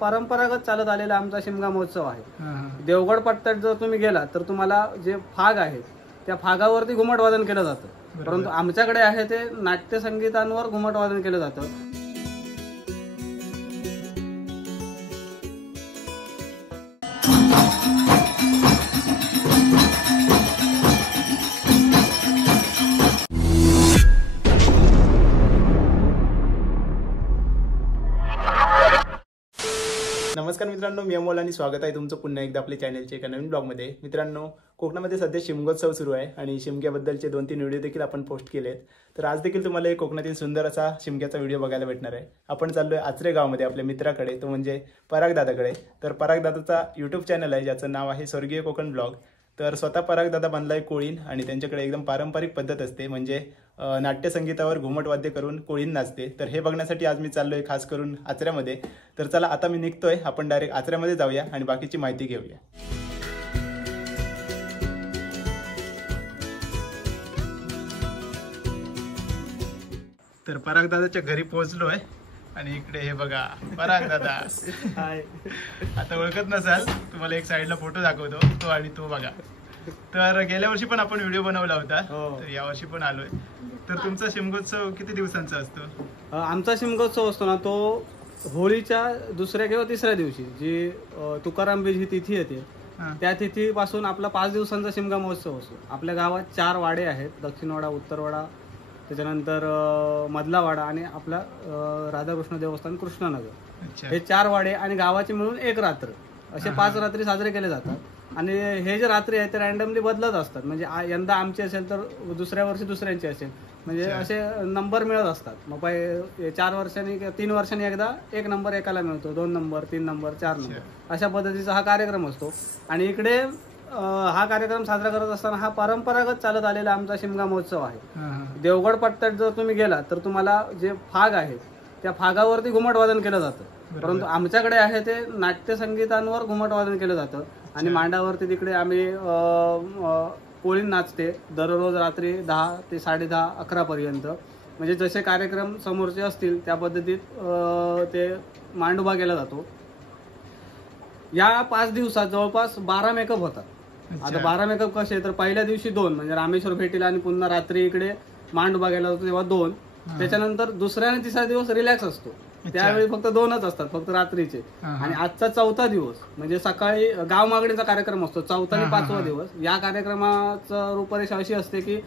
परंपरागत चालत आलेला आमचा शिमगा महोत्सव आहे। देवगड पट्ट्यात जर तुम्ही गेला तर तुम्हाला जे फाग आहे त्या फागावरती घुमट वादन केलं जातं, परंतु आमच्याकडे आहे ते नाट्य संगीतांवर घुमट वादन केलं जातं। नमस्कार मित्रांनो, मी अमोल आणि स्वागत आहे तुमचं पुन्हा एकदा आपल्या चॅनलच्या एका नवीन ब्लॉगमध्ये। मित्रांनो, कोकणामध्ये सध्या शिमगोत्सव सुरू आहे आणि शिमग्याबद्दलचे 2-3 व्हिडिओ देखील आपण पोस्ट केलेत। तर आज देखील तुम्हाला एक कोकणातील सुंदर असा शिमग्याचा व्हिडिओ बघायला भेटणार आहे। आपण चाललोय आचरे गावामध्ये आपल्या मित्राकडे, तो म्हणजे पराग दादाकडे। तर पराग दादाचा यूट्यूब चॅनल आहे ज्याचं नाव आहे स्वर्गीय कोकण ब्लॉग। तर स्वतः पराग दादा बांधलाय कोळीन आणि त्यांच्याकडे एकदम पारंपरिक पद्धत असते, म्हणजे नाट्यसंगीतावर घुमट वाद्य करून कोळीन नाचते। तर हे बघण्यासाठी आज मी चाललोय खास करून आचऱ्यामध्ये। तर चला आता मी निघतोय, आपण डायरेक्ट आचऱ्यामध्ये जाऊया आणि बाकीची माहिती घेऊया। तर पराग दादाच्या घरी पोहोचलोय आणि इकडे हे बघा पराग दादा। हाय, आता ओळखत नसाल, तुम्हाला एक साईडला फोटो दाखवतो, तो आणि तो बघा। तर गेल्या वर्षी पण आपण व्हिडिओ बनवला होता, तर या वर्षी पण आलोय। तर तुमचा शिमगोत्सव किती दिवसांचा असतो? आमचा शिमगोत्सव असतो ना, तो होळीच्या दुसऱ्या किंवा तिसऱ्या दिवशी जी तुकाराम बीज ही तिथी येते, त्या तिथीपासून आपला 5 दिवसांचा शिमगा महोत्सव असतो। आपल्या गावात 4 वाडे आहेत, दक्षिणवाडा, उत्तरवाडा, त्याच्यानंतर मधला वाडा आणि आपला राधाकृष्ण देवस्थान कृष्णनगर, हे 4 वाडे आणि गावाचे मिळून एक रात्र, असे 5 रात्री साजरे केले जातात। आणि हे जे रात्री आहे ते रँडमली बदलत असतात, म्हणजे यंदा आमची असेल तर दुसऱ्या वर्षी दुसऱ्यांची असेल, म्हणजे असे नंबर मिळत असतात। मग 4 वर्षांनी किंवा 3 वर्षांनी एकदा एक नंबर एकाला मिळतो, 2 नंबर, 3 नंबर, 4 नंबर, अशा पद्धतीचा हा कार्यक्रम असतो। आणि इकडे हा कार्यक्रम साजरा करत असताना हा परंपरागत चालत आलेला आमचा शिमगा महोत्सव आहे। देवगड पट्ट्यात जर तुम्ही गेला तर तुम्हाला जे फाग आहे त्या फागावरती घुमट वादन केलं जातं, परंतु आमच्याकडे आहे ते नाट्य संगीतांवर घुमट वादन केलं जातं। आणि मांडावरती तिकडे आम्ही कोळीन नाचते दररोज रात्री 10 ते 10:30, 11 पर्यंत, म्हणजे जसे कार्यक्रम समोरचे असतील त्या पद्धतीत ते मांड उभा केला जातो। या 5 दिवसात जवळपास 12 मेकअप होतात। आता 12 मेकअप कसे, तर पहिल्या दिवशी 2, म्हणजे रामेश्वर भेटीला आणि पुन्हा रात्री इकडे मांड उभा केला जातो तेव्हा 2, त्याच्यानंतर दुसऱ्या आणि तिसरा दिवस रिलॅक्स असतो, त्यावेळी फक्त 2च असतात, फक्त रात्रीचे। आणि आजचा 4था दिवस म्हणजे सकाळी गाव मागणीचा कार्यक्रम असतो, 4था आणि 5वा दिवस। या कार्यक्रमाचं रूपरेषा अशी असते की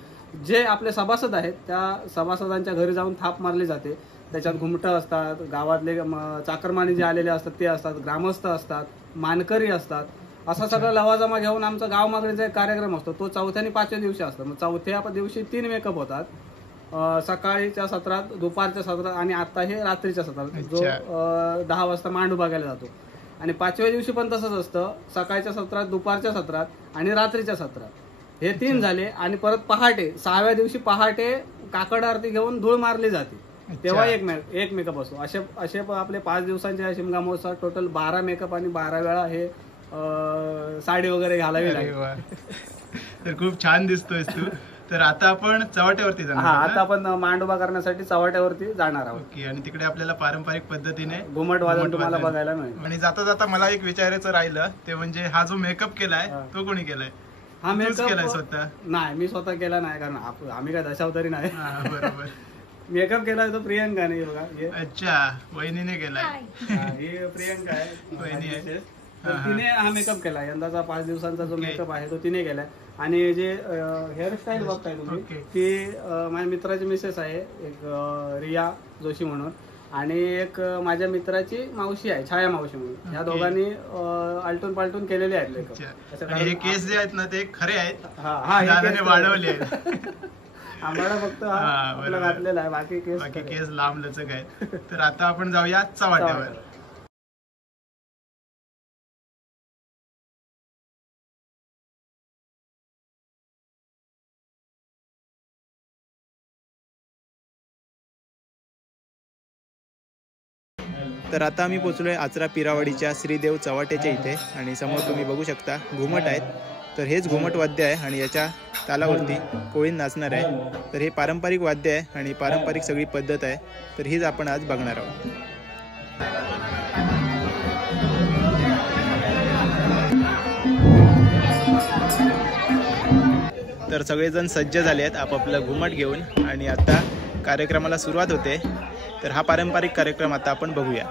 जे आपले सभासद आहेत त्या सभासदांच्या घरी जाऊन थाप मारली जाते, त्याच्यात घुमटं असतात, गावातले चाकरमानी जे आलेले असतात ते असतात, ग्रामस्थ असतात, मानकरी असतात, असा सगळा लवाजमा घेऊन आमचा गाव मागणीचा एक कार्यक्रम असतो, तो 4थ्या आणि 5व्या दिवशी असतो। मग 4थ्या दिवशी 3 मेकअप होतात, सकाळीच्या सत्रात, दुपारच्या सत्रात आणि आता हे रात्रीच्या सत्रात, जो 10 वाजता मांड उभा केला जातो। आणि 5व्या दिवशी पण तसंच असतं, सकाळच्या सत्रात, दुपारच्या सत्रात आणि रात्रीच्या सत्रात, हे 3 झाले। आणि परत पहाटे 6व्या दिवशी पहाटे काकड आरती घेऊन धूळ मारली जाते, तेव्हा एक मेकअप असतो। असे आपले 5 दिवसांच्या शिमगा महोत्सवात टोटल 12 मेकअप आणि 12 वेळा हे साडी वगैरे घालावी लागेल। तर खूप छान दिसतोय तू। तर आता आपण चव्हाट्यावरती जाणार, आता आपण मांड उभा करण्यासाठी चव्हाट्यावरती जाणार आहोत। ओके, आणि तिकडे आपल्याला पारंपरिक पद्धतीने घुमट वादन तुम्हाला बघायला मिळेल। आणि जाता जाता मला एक विचारायचं राहिलं, ते म्हणजे हा जो मेकअप केलाय तो कोणी केलाय? हा मेकअप केलाय स्वतः? नाही, मी स्वतः केला नाही, कारण आम्ही काय दशावतारी नाही। बरोबर। मेकअप केलाय तो प्रियंकाने, बघा। अच्छा, वहिनीने केलाय? ही प्रियंका आहे, वहिनी आहे। तिने हा मेकअप केला, यंदाचा 5 दिवसांचा जो मेकअप आहे तो तिने केलाय। आणि जे हेअरस्टाईल बघताय तुम्ही, ती माझ्या मित्राची मिसेस आहे, एक रिया जोशी म्हणून, आणि एक माझ्या मित्राची मावशी आहे, छाया मावशी म्हणून। या दोघांनी आलटून पालटून केलेले आहेत मेकअप। हे केस जे आहेत ना ते खरे आहेत, दादाने वाढवले आहेत। आम्हाला फक्त घातलेला आहे, बाकी केस लांब लचक आहेत। तर आता आपण जाऊया चव्हाट्यावर। तर आता आम्ही पोहोचलोय आचरा पिरावाडीच्या श्रीदेव चव्हाट्याच्या इथे, आणि समोर तुम्ही बघू शकता घुमट आहेत। तर हेच घुमट वाद्य आहे आणि याच्या तालावरती कोळीन नाचणार आहे। तर हे पारंपरिक वाद्य आहे आणि पारंपरिक सगळी पद्धत आहे, तर हीच आपण आज बघणार आहोत। तर सगळेजण सज्ज झाले आहेत आपापलं घुमट घेऊन आणि आता कार्यक्रमाला सुरुवात होते. तर हा पारंपरिक कार्यक्रम आता आपण बघूया.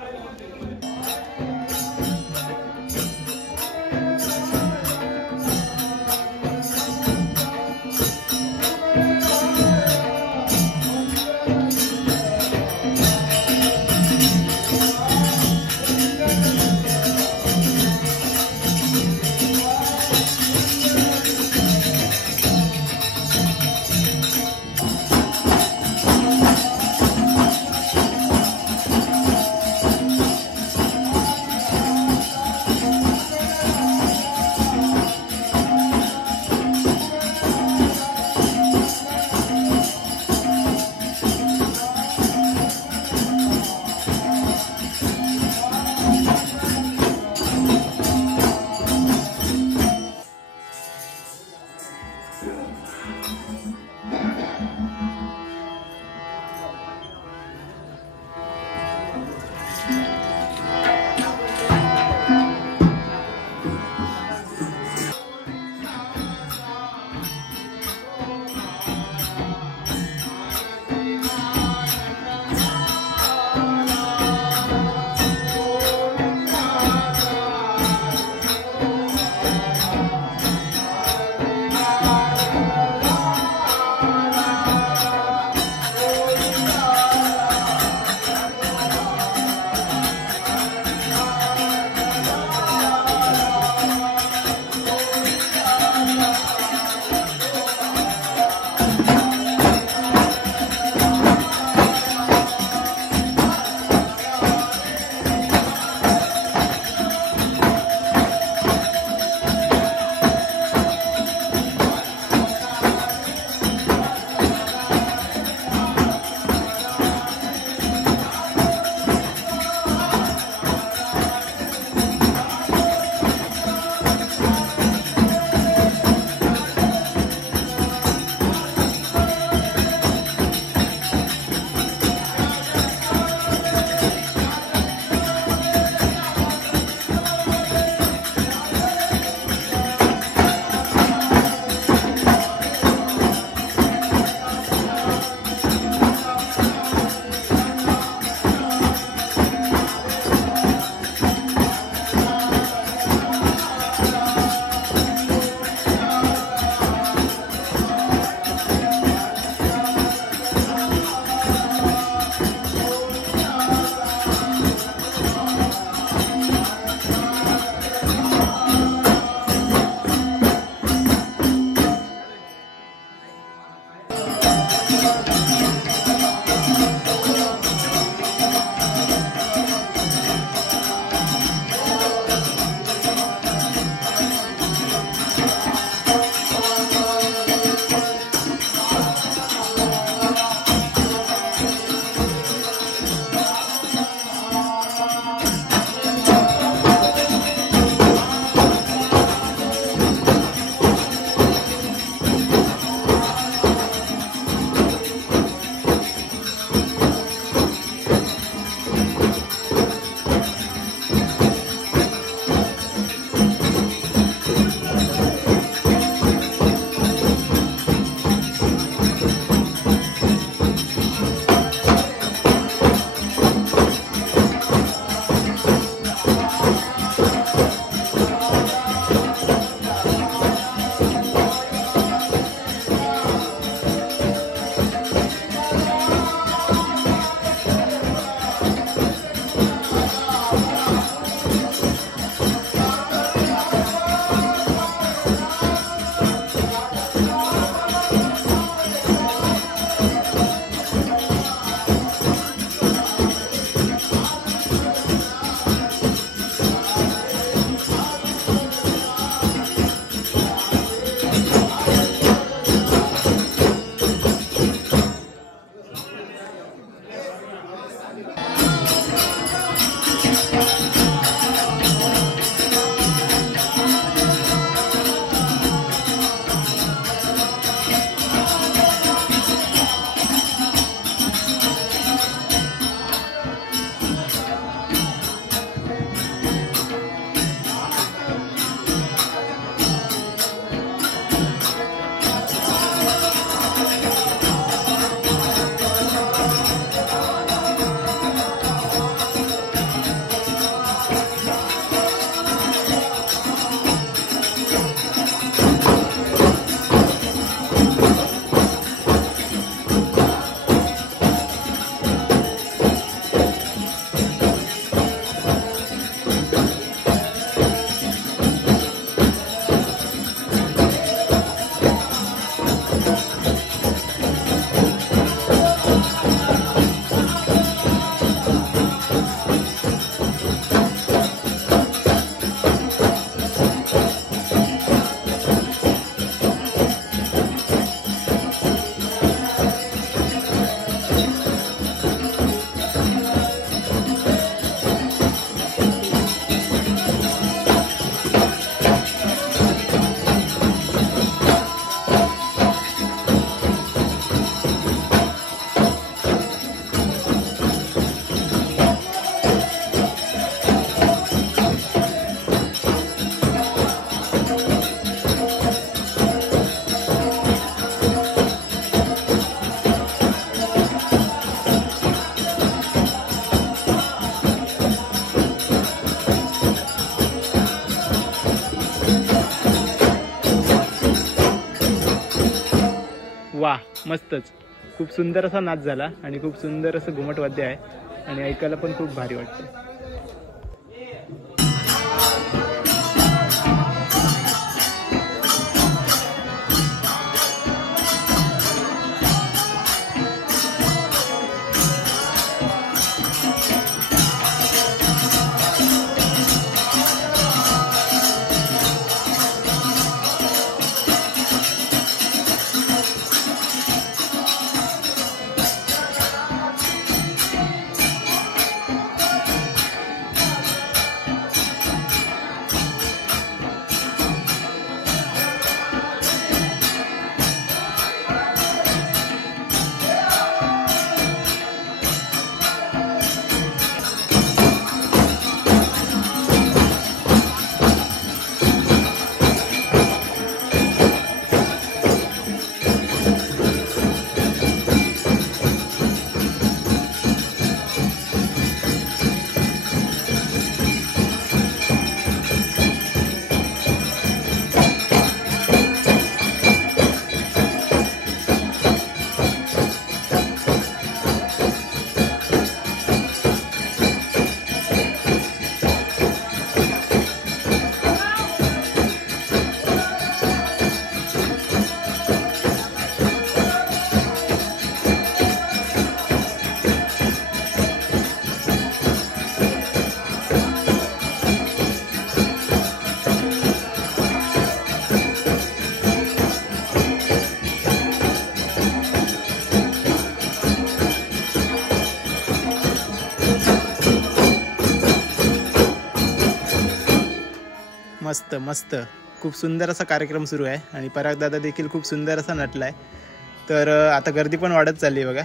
मस्तच. खूप सुंदर असा नाच झाला आणि खूप सुंदर असं घुमट वाद्य आहे आणि ऐकायला पण खूप भारी वाटतं. मस्त मस्त. खूप सुंदर असा कार्यक्रम सुरू आहे आणि पराग दादा देखील खूप सुंदर असा नटलाय. तर आता गर्दी पण वाढत चालली बघा.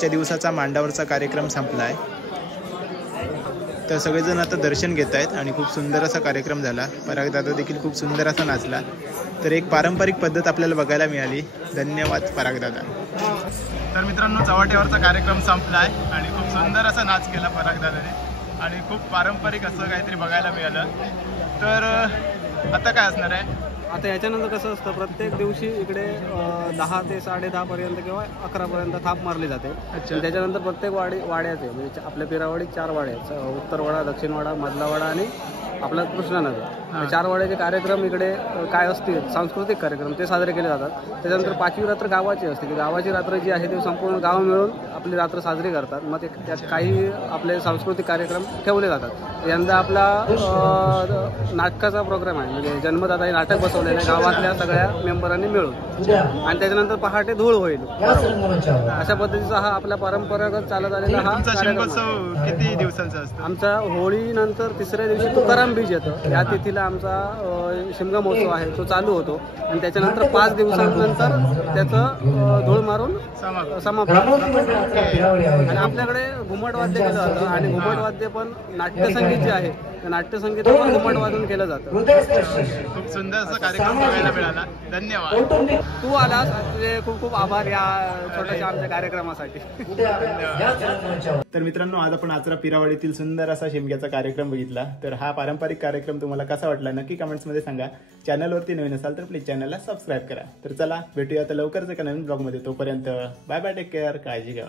आजच्या दिवसाचा मांडावरचा कार्यक्रम संपला आहे. तर सगळेजण आता दर्शन घेत आहेत आणि खूप सुंदर असा कार्यक्रम झाला. पराग दादा देखील खूप सुंदर असा नाचला. तर एक पारंपरिक पद्धत आपल्याला बघायला मिळाली. धन्यवाद पराग दादा. तर मित्रांनो, चव्हाट्यावरचा कार्यक्रम संपला आहे आणि खूप सुंदर असा नाच केला पराग दादाने आणि खूप पारंपरिक असं काहीतरी बघायला मिळालं. तर आता काय असणार आहे? आता याच्यानंतर कसं असतं, प्रत्येक दिवशी इकडे 10 ते 10:30 पर्यंत किंवा 11 पर्यंत थाप मारली जाते. आणि त्याच्यानंतर प्रत्येक वाड्याचे म्हणजे आपल्या पिरावाडीत 4 वाडे आहेत. उत्तर वाडा, दक्षिण वाडा, मधला वाडा आणि आपला कृष्णानगर. 4 वाड्याचे कार्यक्रम इकडे काय असतील सांस्कृतिक कार्यक्रम ते साजरे केले जातात. त्याच्यानंतर 5वी रात्र गावाची असते की गावाची रात्र जी आहे ती संपूर्ण गाव मिळून आपली रात्र साजरी करतात. मग त्यात काही आपले सांस्कृतिक कार्यक्रम ठेवले जातात. यंदा आपला नाटकाचा प्रोग्राम आहे, म्हणजे जन्मदाता हे नाटक बसवलेलं आहे गावातल्या सगळ्या मेंबरांनी मिळून. आणि त्याच्यानंतर पहाटे धूळ होईल. अशा पद्धतीचा हा आपला परंपरागत चालत आलेला हा शिमगोत्सव किती दिवसांचा असतो? आमचा होळीनंतर तिसऱ्या दिवशी तुकाराम बीज येतं. या तिथीला आमचा शिमगा महोत्सव आहे तो चालू होतो आणि त्याच्यानंतर 5 दिवसांनंतर त्याचं धूळ मारून समाप्त. आणि आपल्याकडे घुमट वाद्य केलं जातं आणि घुमट वाद्य पण नाट्यसंगीत जे आहे त्या नाट्यसंगीत पण घुमट वाजून केलं जातं. खूप सुंदर असा कार्यक्रम बघायला मिळाला. धन्यवाद. तू आलास, तुझे खूप खूप आभार या छोट्याशा आमच्या कार्यक्रमासाठी. तर मित्रांनो, आज आपण आचरा पिरावाडीतील सुंदर असा शिमग्याचा कार्यक्रम बघितला. तर हा पारंपरिक कार्यक्रम तुम्हाला कसा वाटला नक्की कमेंट्समध्ये सांगा. चॅनलवरती नवीन असाल तर प्लीज चॅनलला सबस्क्राईब करा. तर चला भेटूया आता लवकरच एका नवीन ब्लॉगमध्ये. तोपर्यंत बाय बाय, टेक केअर, काळजी घ्या.